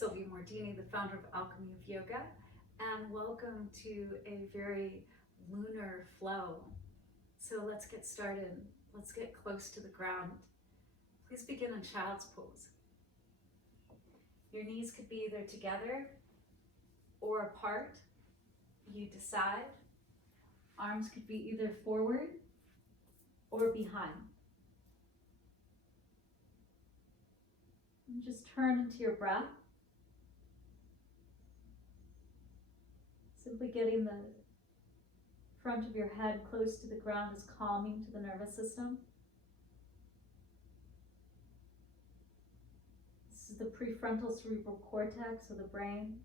the founder of Alchemy of Yoga, and welcome to a very lunar flow. So let's get started. Let's get close to the ground. Please begin in child's pose. Your knees could be either together or apart. You decide. Arms could be either forward or behind. And just turn into your breath. Simply getting the front of your head close to the ground is calming to the nervous system. This is the prefrontal cerebral cortex of the brain.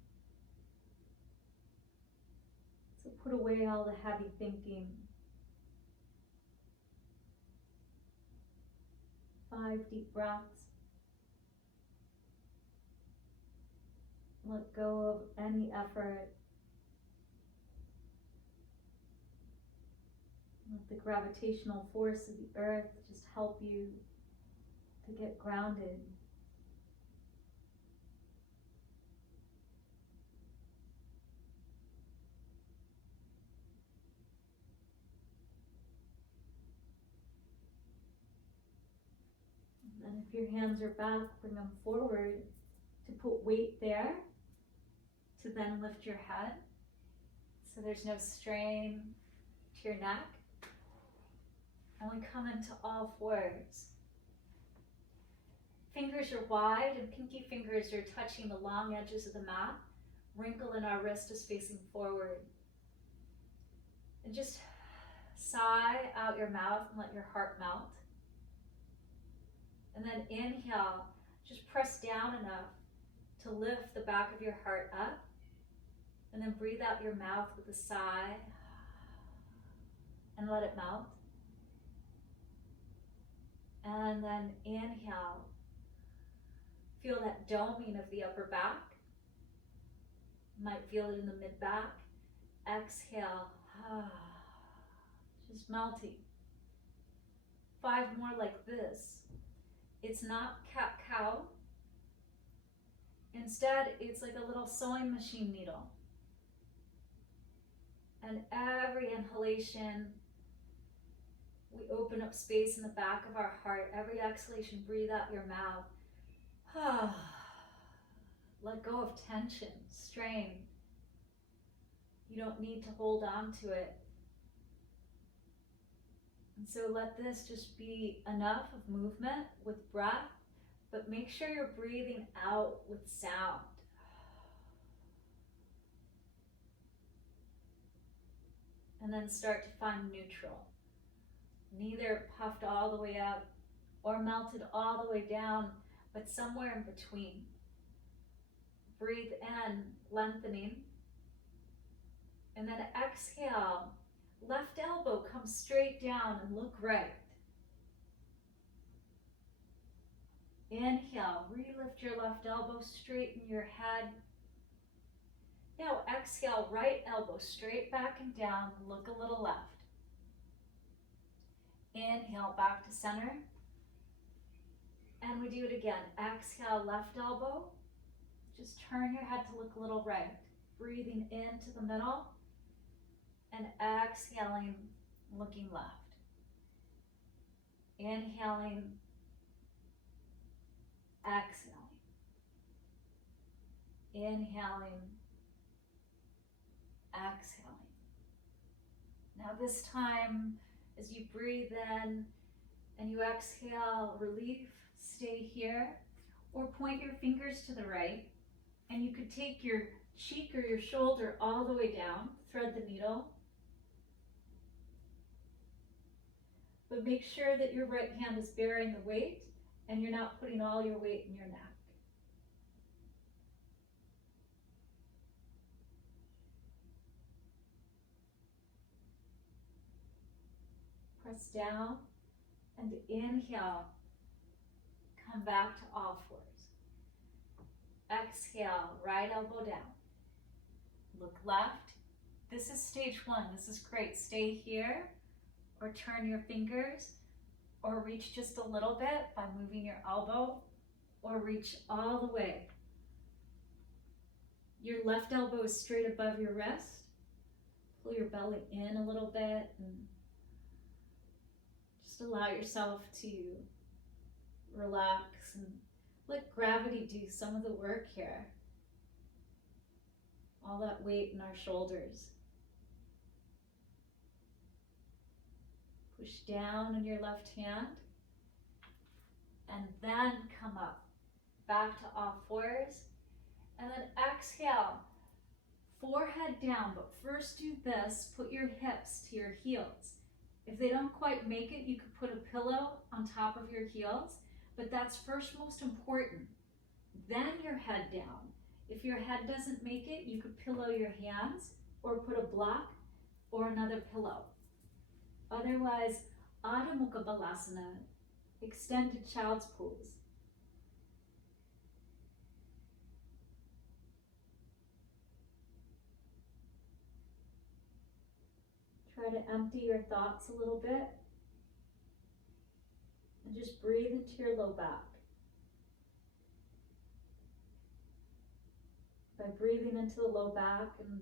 So put away all the heavy thinking. 5 deep breaths. Let go of any effort. Let the gravitational force of the earth just help you to get grounded. And if your hands are back, bring them forward to put weight there, to then lift your head so there's no strain to your neck. And we come into all fours. Fingers are wide and pinky fingers are touching the long edges of the mat. Wrinkle in our wrist is facing forward. And just sigh out your mouth and let your heart melt. And then inhale, just press down enough to lift the back of your heart up. And then breathe out your mouth with a sigh and let it melt. And then inhale. Feel that doming of the upper back. Might feel it in the mid back. Exhale. Just melting. 5 more like this. It's not cat-cow. Instead, it's like a little sewing machine needle. And every inhalation, we open up space in the back of our heart. Every exhalation, breathe out your mouth. Let go of tension, strain. You don't need to hold on to it. And so let this just be enough of movement with breath, but make sure you're breathing out with sound. And then start to find neutral. Neither puffed all the way up or melted all the way down, but somewhere in between. Breathe in, lengthening. And then exhale. Left elbow comes straight down and look right. Inhale, relift your left elbow, straighten your head. Now exhale, right elbow straight back and down, look a little left. Inhale, back to center. And we do it again. Exhale, left elbow. Just turn your head to look a little right. Breathing into the middle. And exhaling, looking left. Inhaling, exhaling. Inhaling, exhaling. Now this time, as you breathe in and you exhale, relief, stay here, or point your fingers to the right, and you could take your cheek or your shoulder all the way down, thread the needle, but make sure that your right hand is bearing the weight and you're not putting all your weight in your neck. Press down and inhale. Come back to all fours. Exhale, right elbow down. Look left. This is stage 1. This is great. Stay here or turn your fingers or reach just a little bit by moving your elbow or reach all the way. Your left elbow is straight above your wrist. Pull your belly in a little bit and just allow yourself to relax and let gravity do some of the work here. All that weight in our shoulders. Push down in your left hand and then come up back to all fours, and then exhale, forehead down. But first do this, put your hips to your heels. If they don't quite make it, you could put a pillow on top of your heels, but that's first most important. Then your head down. If your head doesn't make it, you could pillow your hands or put a block or another pillow. Otherwise, Adho Mukha Balasana, extended child's pose. Try to empty your thoughts a little bit and just breathe into your low back. By breathing into the low back, and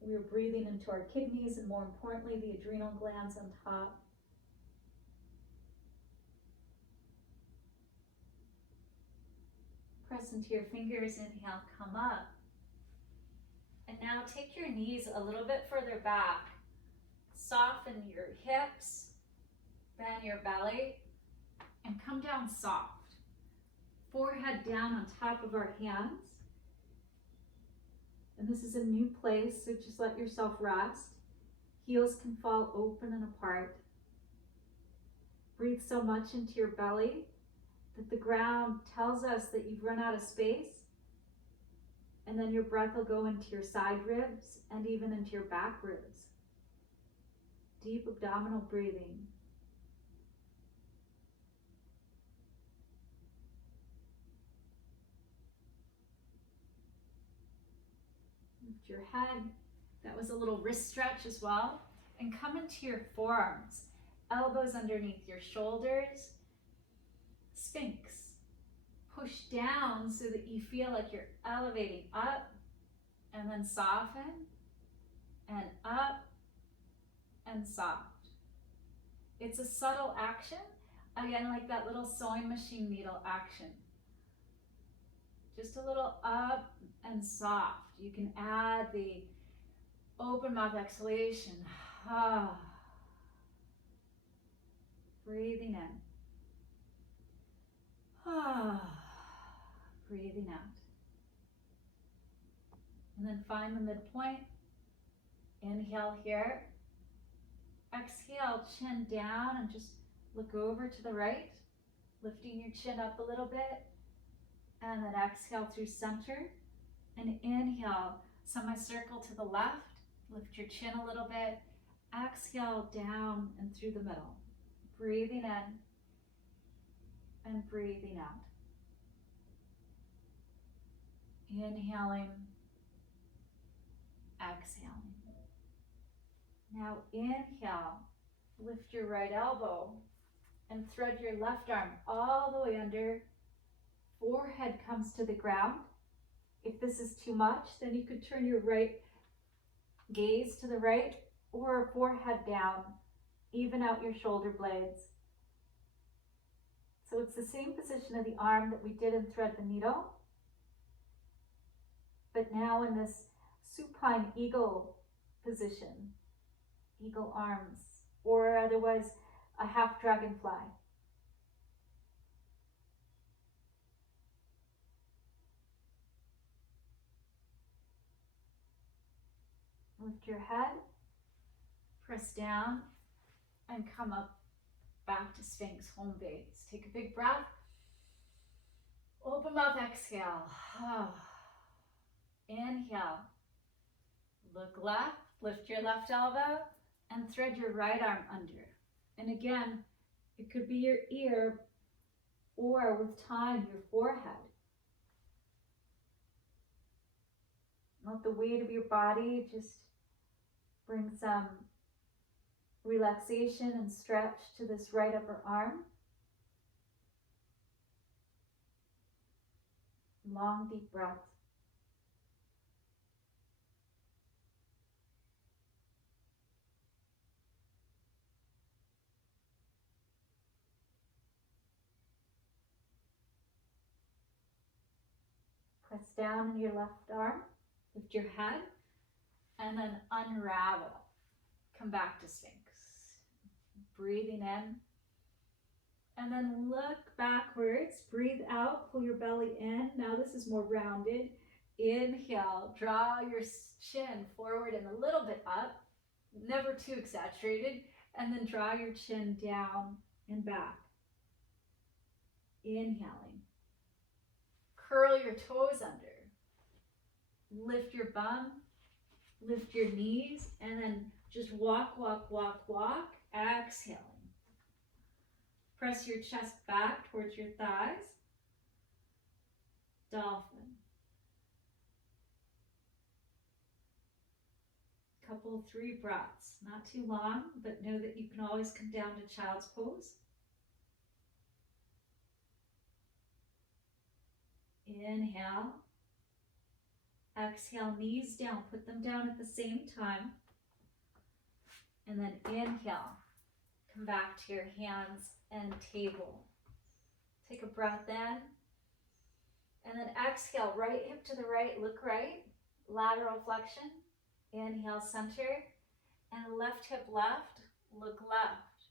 we're breathing into our kidneys and more importantly the adrenal glands on top. Press into your fingers, inhale, come up. And now take your knees a little bit further back. Soften your hips, bend your belly, and come down soft. Forehead down on top of our hands. And this is a new place, so just let yourself rest. Heels can fall open and apart. Breathe so much into your belly that the ground tells us that you've run out of space. And then your breath will go into your side ribs and even into your back ribs. Deep abdominal breathing. Lift your head. That was a little wrist stretch as well. And come into your forearms. Elbows underneath your shoulders. Sphinx. Push down so that you feel like you're elevating up, and then soften, and up, and soft. It's a subtle action, again, like that little sewing machine needle action. Just a little up and soft. You can add the open mouth exhalation. Breathing in. Breathing out. And then find the midpoint. Inhale here. Exhale, chin down and just look over to the right, lifting your chin up a little bit. And then exhale through center. And inhale, semicircle to the left. Lift your chin a little bit. Exhale down and through the middle. Breathing in and breathing out. Inhaling, exhaling. Now inhale, lift your right elbow and thread your left arm all the way under. Forehead comes to the ground. If this is too much, then you could turn your right gaze to the right or forehead down. Even out your shoulder blades. So it's the same position of the arm that we did in thread the needle, but now in this supine eagle position, eagle arms, or otherwise a half dragonfly. Lift your head, press down, and come up back to Sphinx, home base. Take a big breath. Open mouth, exhale. Inhale. Look left, lift your left elbow, and thread your right arm under. And again, it could be your ear, or with time, your forehead. Let the weight of your body just bring some relaxation and stretch to this right upper arm. Long, deep breath. Press down in your left arm, lift your head, and then unravel. Come back to Sphinx. Breathing in, and then look backwards. Breathe out, pull your belly in. Now this is more rounded. Inhale, draw your chin forward and a little bit up, never too exaggerated, and then draw your chin down and back. Inhaling. Curl your toes under. Lift your bum, lift your knees, and then just walk, walk, walk, walk. Exhaling. Press your chest back towards your thighs. Dolphin. Couple 3 breaths, not too long, but know that you can always come down to child's pose. Inhale. Exhale, knees down, put them down at the same time. And then inhale, come back to your hands and table. Take a breath in. And then exhale, right hip to the right, look right. Lateral flexion. Inhale, center. And left hip left, look left.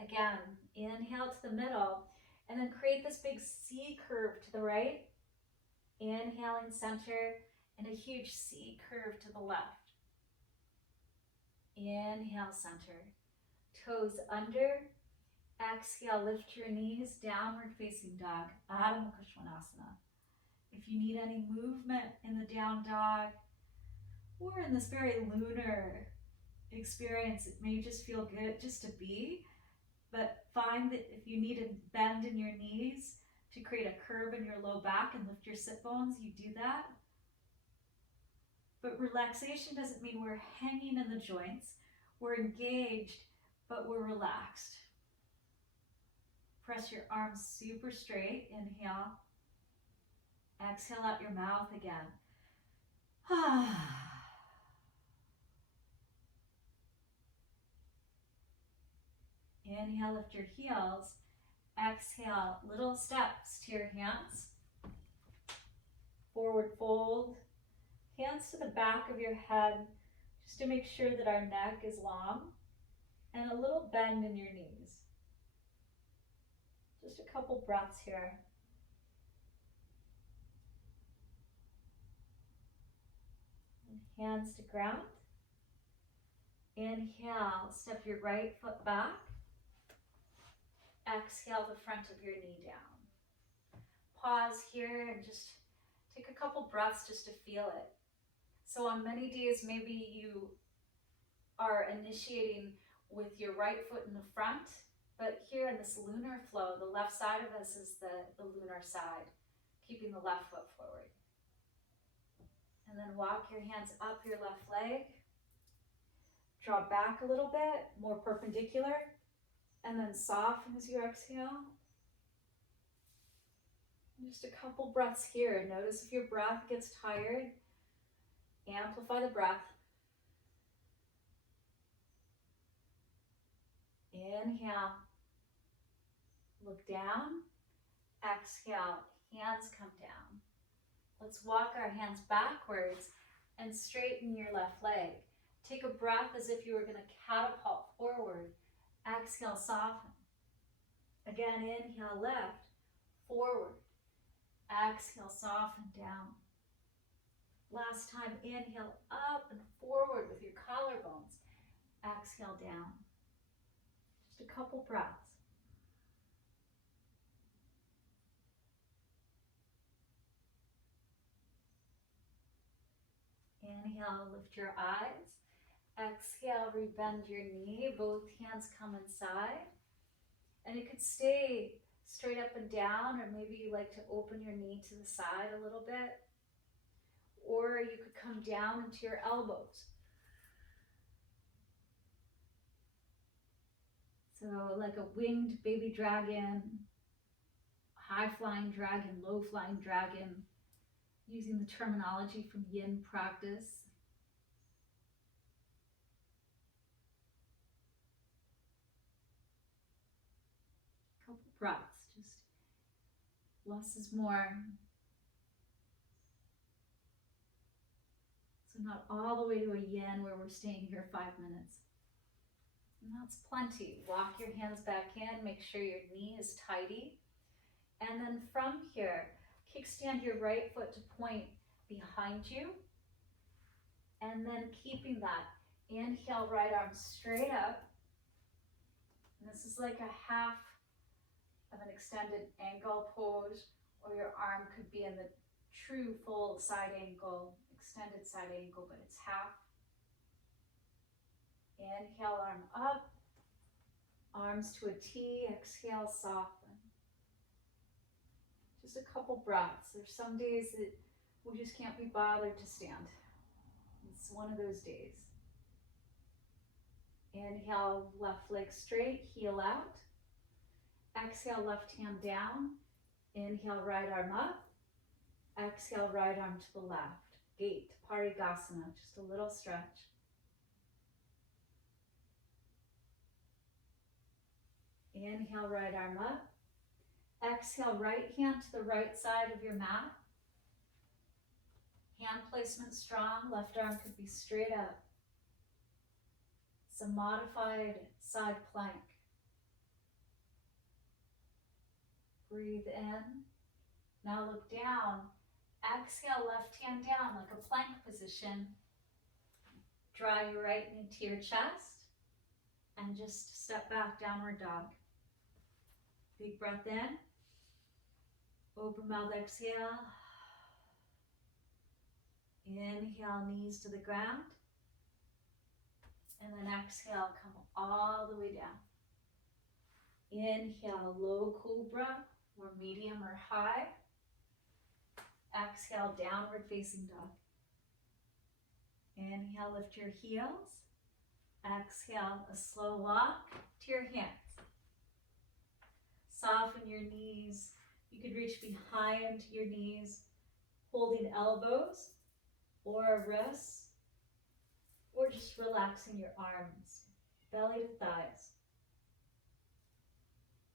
Again, inhale to the middle. And then create this big C curve to the right. Inhaling, center. And a huge C curve to the left. Inhale, center. Toes under. Exhale, lift your knees, downward facing dog, Adho Mukha Svanasana. If you need any movement in the down dog or in this very lunar experience, it may just feel good just to be, but find that if you need a bend in your knees to create a curve in your low back and lift your sit bones, you do that. But relaxation doesn't mean we're hanging in the joints. We're engaged, but we're relaxed. Press your arms super straight. Inhale. Exhale out your mouth again. Inhale, lift your heels. Exhale, little steps to your hands. Forward fold. Hands to the back of your head, just to make sure that our neck is long. And a little bend in your knees. Just a couple breaths here. And hands to ground. Inhale, step your right foot back. Exhale the front of your knee down. Pause here and just take a couple breaths just to feel it. So on many days, maybe you are initiating with your right foot in the front, but here in this lunar flow, the left side of us is the lunar side, keeping the left foot forward. And then walk your hands up your left leg. Draw back a little bit, more perpendicular, and then soften as you exhale. Just a couple breaths here. Notice if your breath gets tired, amplify the breath. Inhale. Look down. Exhale. Hands come down. Let's walk our hands backwards and straighten your left leg. Take a breath as if you were going to catapult forward. Exhale, soften. Again, inhale, left, forward. Exhale, soften down. Last time, inhale up and forward with your collarbones. Exhale down. Just a couple breaths. Inhale, lift your eyes. Exhale, rebend your knee. Both hands come inside. And you could stay straight up and down, or maybe you like to open your knee to the side a little bit. Or you could come down into your elbows. So like a winged baby dragon, high-flying dragon, low-flying dragon, using the terminology from yin practice. Couple breaths, just less is more. not all the way to a yin where we're staying here 5 minutes. And that's plenty. Walk your hands back in, make sure your knee is tidy. And then from here, kickstand your right foot to point behind you. And then keeping that, inhale, right arm straight up. And this is like a half of an extended angle pose, or your arm could be in the true full side angle, extended side angle, but it's half. Inhale, arm up, arms to a T, exhale, soften. Just a couple breaths. There's some days that we just can't be bothered to stand. It's one of those days. Inhale, left leg straight, heel out. Exhale, left hand down. Inhale, right arm up. Exhale, right arm to the left. Gate, Parigasana, just a little stretch. Inhale, right arm up. Exhale, right hand to the right side of your mat. Hand placement strong, left arm could be straight up. It's a modified side plank. Breathe in. Now look down. Exhale, left hand down like a plank position. Draw your right knee to your chest and just step back, downward dog. Big breath in. Open mouth, exhale. Inhale, knees to the ground. And then exhale, come all the way down. Inhale, low cobra, or medium or high. Exhale, downward facing dog. Inhale, lift your heels. Exhale, a slow walk to your hands. Soften your knees. You could reach behind your knees, holding elbows or wrists, or just relaxing your arms, belly to thighs.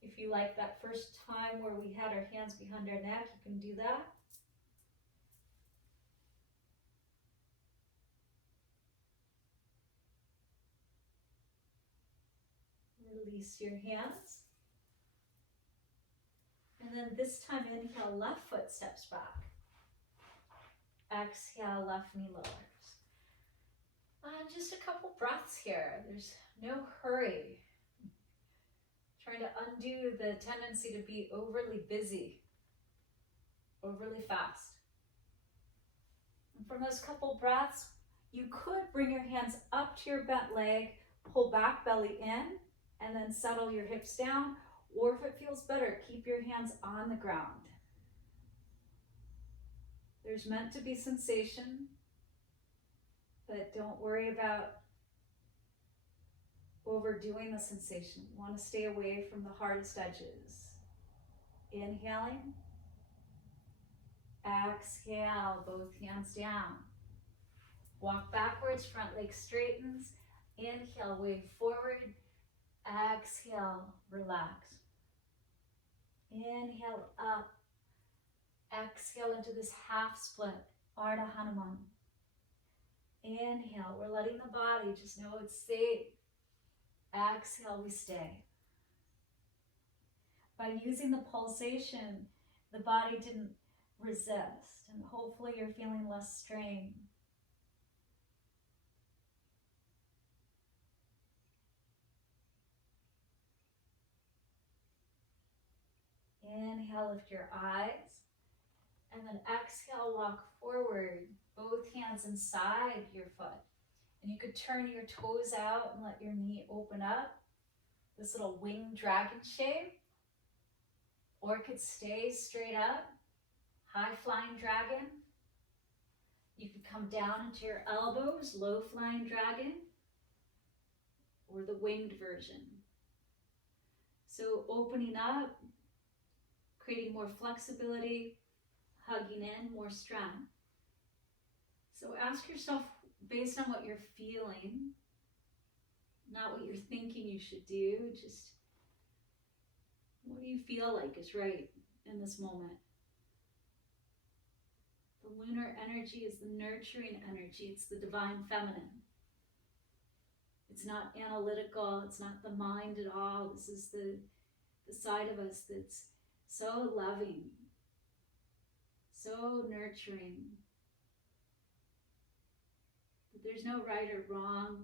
If you like that first time where we had our hands behind our neck, you can do that. Release your hands. And then this time, inhale, left foot steps back. Exhale, left knee lowers. Just a couple breaths here. There's no hurry. Trying to undo the tendency to be overly busy, overly fast. And from those couple breaths, you could bring your hands up to your bent leg, pull back, belly in, and then settle your hips down. Or if it feels better, keep your hands on the ground. There's meant to be sensation, but don't worry about overdoing the sensation. You want to stay away from the hardest edges. Inhaling. Exhale, both hands down. Walk backwards, front leg straightens. Inhale, wave forward. Exhale, relax. Inhale up. Exhale into this half split, Ardha Hanuman. Inhale, we're letting the body just know it's safe. Exhale, we stay. By using the pulsation, the body didn't resist, and hopefully you're feeling less strain. Inhale, lift your eyes, and then exhale, walk forward, both hands inside your foot. And you could turn your toes out and let your knee open up, this little winged dragon shape. Or it could stay straight up, high flying dragon. You could come down into your elbows, low flying dragon, or the winged version. So opening up, creating more flexibility, hugging in, more strength. So ask yourself, based on what you're feeling, not what you're thinking you should do, just what do you feel like is right in this moment? The lunar lunar energy is the nurturing energy. It's the divine feminine. It's not analytical. It's not the mind at all. This is the side of us that's so loving, so nurturing, that there's no right or wrong,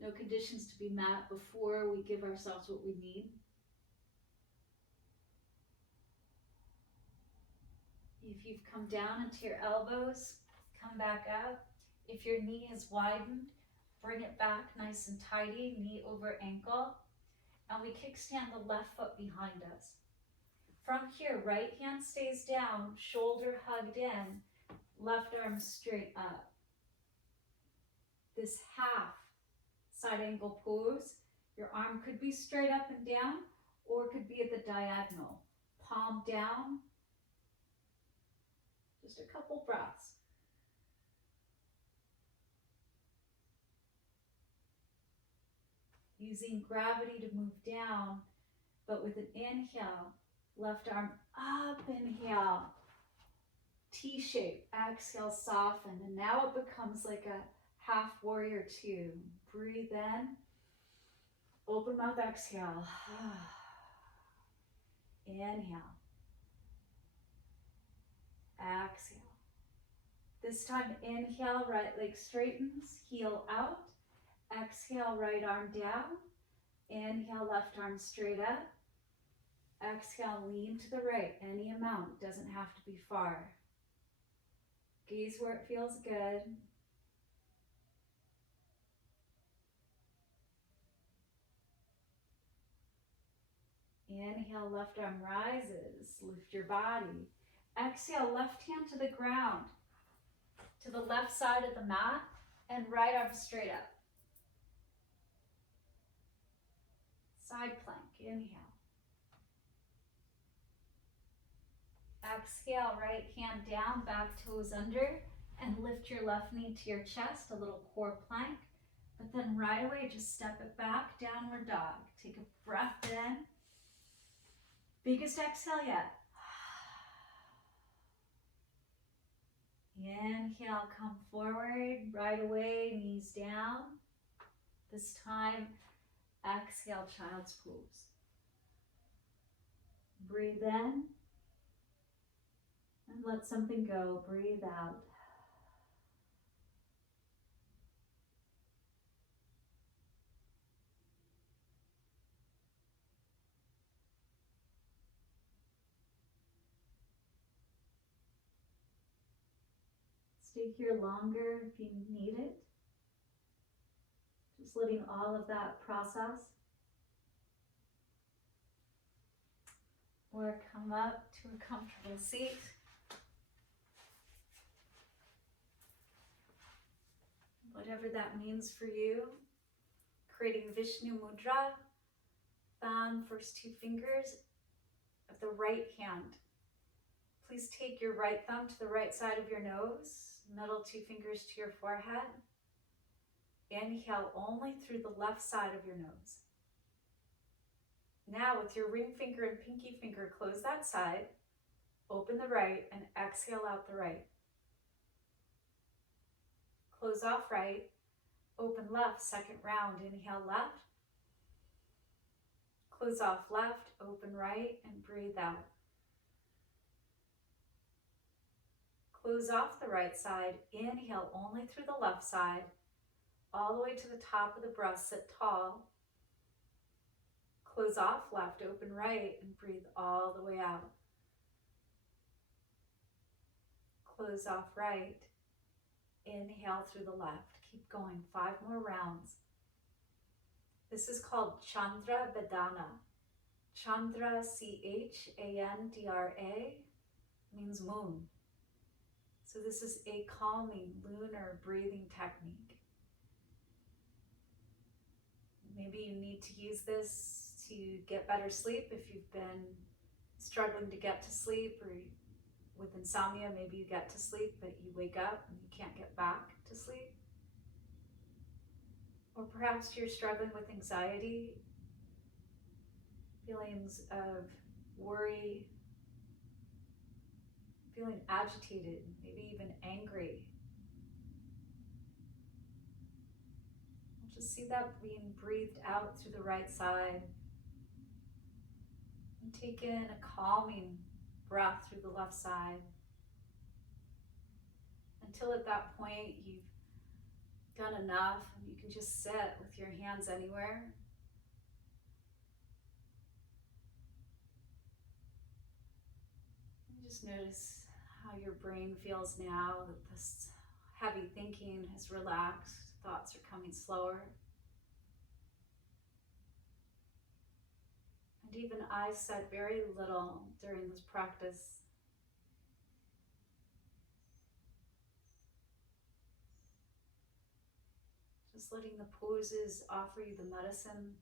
no conditions to be met before we give ourselves what we need. If you've come down into your elbows, come back up. If your knee is widened, bring it back nice and tidy, knee over ankle. And we kickstand the left foot behind us. From here, right hand stays down, shoulder hugged in, left arm straight up. This half side angle pose, your arm could be straight up and down or could be at the diagonal. Palm down. Just a couple breaths. Using gravity to move down, but with an inhale, left arm up, inhale, T-shape, exhale, soften, and now it becomes like a half warrior two. Breathe in, open mouth, exhale, inhale, exhale. This time, inhale, right leg straightens, heel out. Exhale, right arm down. Inhale, left arm straight up. Exhale, lean to the right, any amount, doesn't have to be far. Gaze where it feels good. Inhale, left arm rises, lift your body. Exhale, left hand to the ground, to the left side of the mat, and right arm straight up. Side plank, inhale. Exhale, right hand down, back toes under, and lift your left knee to your chest, a little core plank. But then right away, just step it back, downward dog. Take a breath in. Biggest exhale yet. Inhale, come forward, right away, knees down. This time, exhale, child's pose. Breathe in and let something go. Breathe out. Stay here longer if you need it. Just letting all of that process. Or come up to a comfortable seat. Whatever that means for you. Creating Vishnu Mudra. Thumb, first two fingers of the right hand. Please take your right thumb to the right side of your nose. Middle two fingers to your forehead. Inhale only through the left side of your nose. Now with your ring finger and pinky finger, close that side, open the right, and exhale out the right. Close off right, open left, second round, inhale left. Close off left, open right, and breathe out. Close off the right side, inhale only through the left side, all the way to the top of the breast, sit tall. Close off left, open right, and breathe all the way out. Close off right, inhale through the left. Keep going, 5 more rounds. This is called Chandra Vedana. Chandra, C-H-A-N-D-R-A, means moon. So this is a calming lunar breathing technique. Maybe you need to use this to get better sleep if you've been struggling to get to sleep, or with insomnia, maybe you get to sleep but you wake up and you can't get back to sleep. Or perhaps you're struggling with anxiety, feelings of worry, feeling agitated, maybe even angry. Just see that being breathed out through the right side. And take in a calming breath through the left side. Until at that point you've done enough and you can just sit with your hands anywhere. And just notice how your brain feels now that this heavy thinking has relaxed, thoughts are coming slower. And even I said very little during this practice. Just letting the poses offer you the medicine.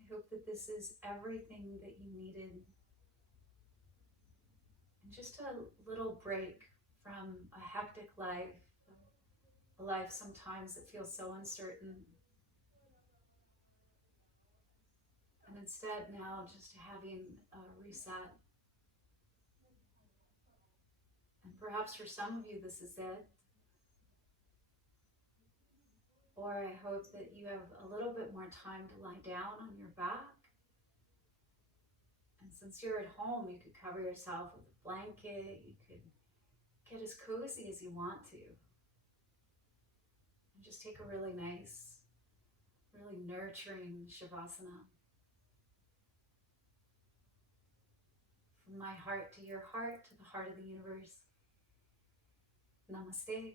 I hope that this is everything that you needed. And just a little break from a hectic life, a life sometimes that feels so uncertain. And instead now just having a reset. And perhaps for some of you this is it. Or I hope that you have a little bit more time to lie down on your back. And since you're at home, you could cover yourself with a blanket, you could get as cozy as you want to. And just take a really nice, really nurturing Shavasana. From my heart to your heart, to the heart of the universe. Namaste.